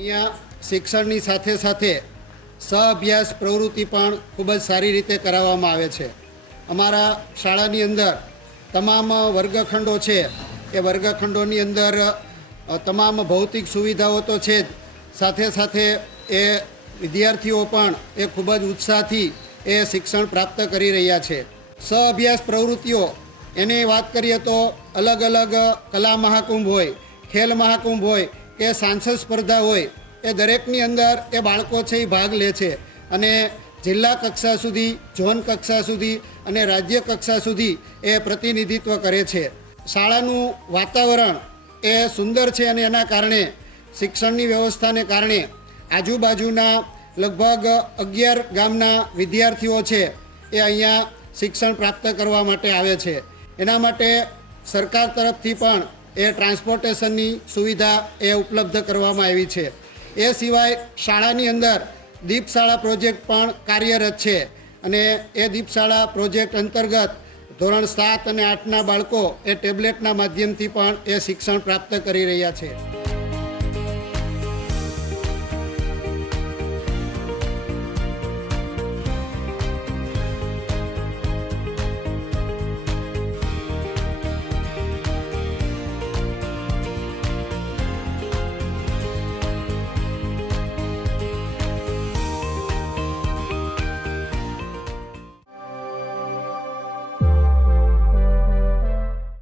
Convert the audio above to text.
અહીંયા શિક્ષણની સાથે સાથે સહઅભ્યાસ પ્રવૃત્તિ પણ ખૂબ જ સારી રીતે કરાવવામાં આવે છે. અમારા શાળાની અંદર તમામ વર્ગખંડો છે એ વર્ગખંડોની અંદર તમામ ભૌતિક સુવિધાઓ તો છે જ. સાથે સાથે એ વિદ્યાર્થીઓ પણ એ ખૂબ જ ઉત્સાહથી એ શિક્ષણ પ્રાપ્ત કરી રહ્યા છે. સહઅભ્યાસ પ્રવૃત્તિઓ, એની વાત કરીએ તો અલગ અલગ કલા મહાકુંભ હોય, ખેલ મહાકુંભ હોય કે સાંસદ સ્પર્ધા હોય એ દરેકની અંદર એ બાળકો છે એ ભાગ લે છે. અને જિલ્લા કક્ષા સુધી, ઝોન કક્ષા સુધી અને રાજ્ય કક્ષા સુધી એ પ્રતિનિધિત્વ કરે છે. શાળાનું વાતાવરણ એ સુંદર છે અને એના કારણે, શિક્ષણની વ્યવસ્થાને કારણે આજુબાજુના લગભગ અગિયાર ગામના વિદ્યાર્થીઓ છે એ અહીંયા શિક્ષણ પ્રાપ્ત કરવા માટે આવે છે. એના માટે સરકાર તરફથી પણ એ ટ્રાન્સપોર્ટેશનની સુવિધા એ ઉપલબ્ધ કરવામાં આવી છે. એ સિવાય શાળાની અંદર દીપશાળા પ્રોજેક્ટ પણ કાર્યરત છે. અને એ દીપશાળા પ્રોજેક્ટ અંતર્ગત ધોરણ સાત અને આઠના બાળકો એ ટેબ્લેટના માધ્યમથી પણ એ શિક્ષણ પ્રાપ્ત કરી રહ્યા છે.